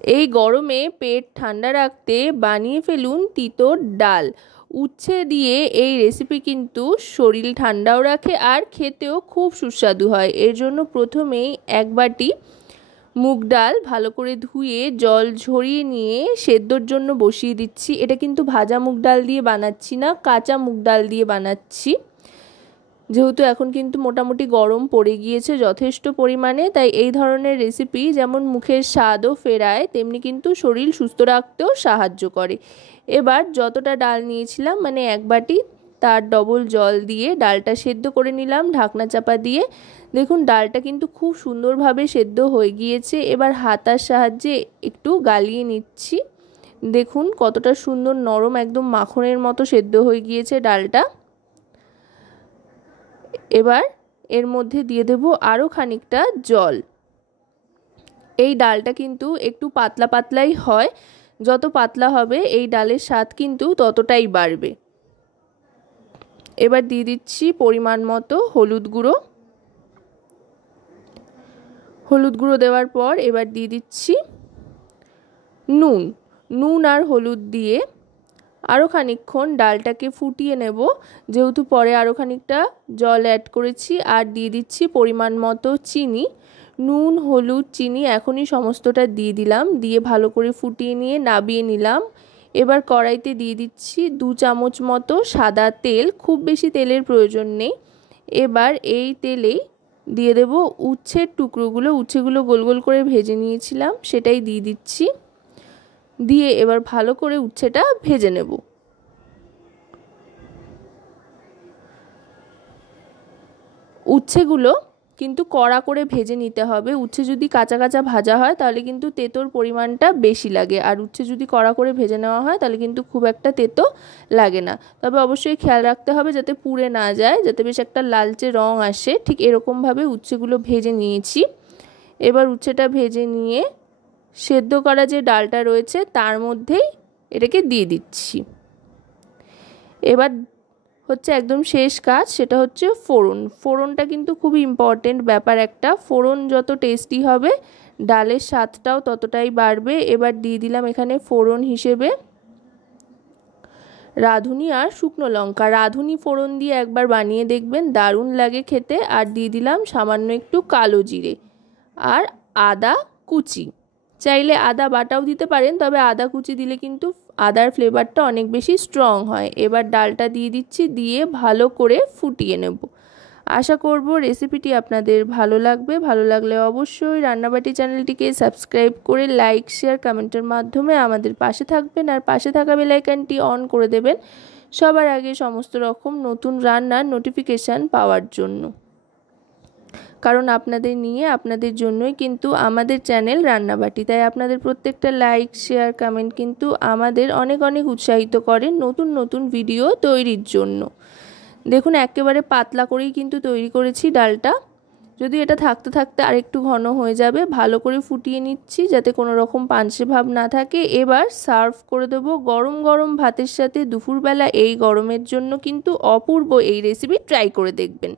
এই গরমে পেট ঠান্ডা রাখতে বানিয়ে ফেলুন তিতর ডাল। উচ্ছে দিয়ে এই রেসিপি কিন্তু শরীর ঠান্ডাও রাখে আর খেতেও খুব সুস্বাদু হয়। এর জন্য প্রথমেই এক বাটি মুগ ডাল ভালো করে ধুয়ে জল ঝরিয়ে নিয়ে সেদ্ধর জন্য বসিয়ে দিচ্ছি। এটা কিন্তু ভাজা মুগ ডাল দিয়ে বানাচ্ছি না, কাঁচা মুগ ডাল দিয়ে বানাচ্ছি। যেহেতু এখন কিন্তু মোটামুটি গরম পড়ে গিয়েছে যথেষ্ট পরিমাণে, তাই এই ধরনের রেসিপি যেমন মুখের স্বাদও ফেরায় তেমনি কিন্তু শরীর সুস্থ রাখতেও সাহায্য করে। এবার যতটা ডাল নিয়েছিলাম মানে এক বাটি, তার ডবল জল দিয়ে ডালটা সেদ্ধ করে নিলাম ঢাকনা চাপা দিয়ে। দেখুন ডালটা কিন্তু খুব সুন্দরভাবে সেদ্ধ হয়ে গিয়েছে। এবার হাতার সাহায্যে একটু গালিয়ে নিচ্ছি। দেখুন কতটা সুন্দর নরম, একদম মাখনের মতো সেদ্ধ হয়ে গিয়েছে ডালটা। এবার এর মধ্যে দিয়ে দেব আরও খানিকটা জল। এই ডালটা কিন্তু একটু পাতলা পাতলাই হয়, যত পাতলা হবে এই ডালের স্বাদ কিন্তু ততটাই বাড়বে। এবার দিয়ে দিচ্ছি পরিমাণ মতো হলুদ গুঁড়ো। হলুদ গুঁড়ো দেওয়ার পর এবার দিয়ে দিচ্ছি নুন আর হলুদ দিয়ে আরও খানিকক্ষণ ডালটাকে ফুটিয়ে নেব। যেহেতু পরে আরও খানিকটা জল অ্যাড করেছি, আর দিয়ে দিচ্ছি পরিমাণ মতো চিনি। নুন হলুদ চিনি এখনই সমস্তটা দিয়ে দিলাম, দিয়ে ভালো করে ফুটিয়ে নিয়ে নাবিয়ে নিলাম। এবার কড়াইতে দিয়ে দিচ্ছি 2 চামচ মতো সাদা তেল, খুব বেশি তেলের প্রয়োজন নেই। এবার এই তেলেই দিয়ে দেব উচ্ছের টুকরোগুলো, উচ্ছেগুলো গোল গোল করে ভেজে নিয়েছিলাম সেটাই দিয়ে দিচ্ছি। দিয়ে এবার ভালো করে উচ্ছেটা ভেজে নেব। উচ্ছেগুলো কিন্তু কড়া করে ভেজে নিতে হবে। উচ্ছে যদি কাঁচা কাঁচা ভাজা হয় তাহলে কিন্তু তেতোর পরিমাণটা বেশি লাগে, আর উচ্ছে যদি কড়া করে ভেজে নেওয়া হয় তাহলে কিন্তু খুব একটা তেতো লাগে না। তবে অবশ্যই খেয়াল রাখতে হবে যাতে পুড়ে না যায়, যাতে বেশ একটা লালচে রং আসে। ঠিক এরকমভাবে উচ্ছেগুলো ভেজে নিয়েছি। এবার উচ্ছেটা ভেজে নিয়ে সেদ্ধ করা যে ডালটা রয়েছে তার মধ্যেই এটাকে দিয়ে দিচ্ছি। এবার হচ্ছে একদম শেষ কাজ, সেটা হচ্ছে ফোড়ন। ফোড়নটা কিন্তু খুবই ইম্পর্টেন্ট ব্যাপার একটা। ফোড়ন যত টেস্টি হবে ডালের স্বাদটাও ততটাই বাড়বে। এবার দিয়ে দিলাম এখানে ফোড়ন হিসেবে রাঁধুনি আর শুকনো লঙ্কা। রাঁধুনি ফোড়ন দিয়ে একবার বানিয়ে দেখবেন, দারুণ লাগে খেতে। আর দিয়ে দিলাম সামান্য একটু কালো জিরে আর আদা কুচি। চাইলে আদা বাটাও দিতে পারেন, তবে আদা কুচি দিলে কিন্তু আদার ফ্লেভারটা অনেক বেশি স্ট্রং হয়। এবার ডালটা দিয়ে দিচ্ছি, দিয়ে ভালো করে ফুটিয়ে নেব। আশা করব রেসিপিটি আপনাদের ভালো লাগবে। ভালো লাগলে অবশ্যই রান্নাবাটি চ্যানেলটিকে সাবস্ক্রাইব করে লাইক শেয়ার কমেন্টের মাধ্যমে আমাদের পাশে থাকবেন, আর পাশে থাকা বেল আইকনটি অন করে দেবেন সবার আগে সমস্ত রকম নতুন রান্নার নোটিফিকেশান পাওয়ার জন্য। কারণ আপনাদের নিয়ে আপনাদের জন্যই কিন্তু আমাদের চ্যানেল রান্নাবাটি। তাই আপনাদের প্রত্যেকটা লাইক শেয়ার কমেন্ট কিন্তু আমাদের অনেক অনেক উৎসাহিত করে নতুন নতুন ভিডিও তৈরির জন্য। দেখুন একেবারে পাতলা করেই কিন্তু তৈরি করেছি ডালটা। যদি এটা থাকতে থাকতে আরেকটু ঘন হয়ে যাবে। ভালো করে ফুটিয়ে নিচ্ছি যাতে কোনো রকম পানসে ভাব না থাকে। এবার সার্ভ করে দেবো গরম গরম ভাতের সাথে। দুপুরবেলা এই গরমের জন্য কিন্তু অপূর্ব এই রেসিপি ট্রাই করে দেখবেন।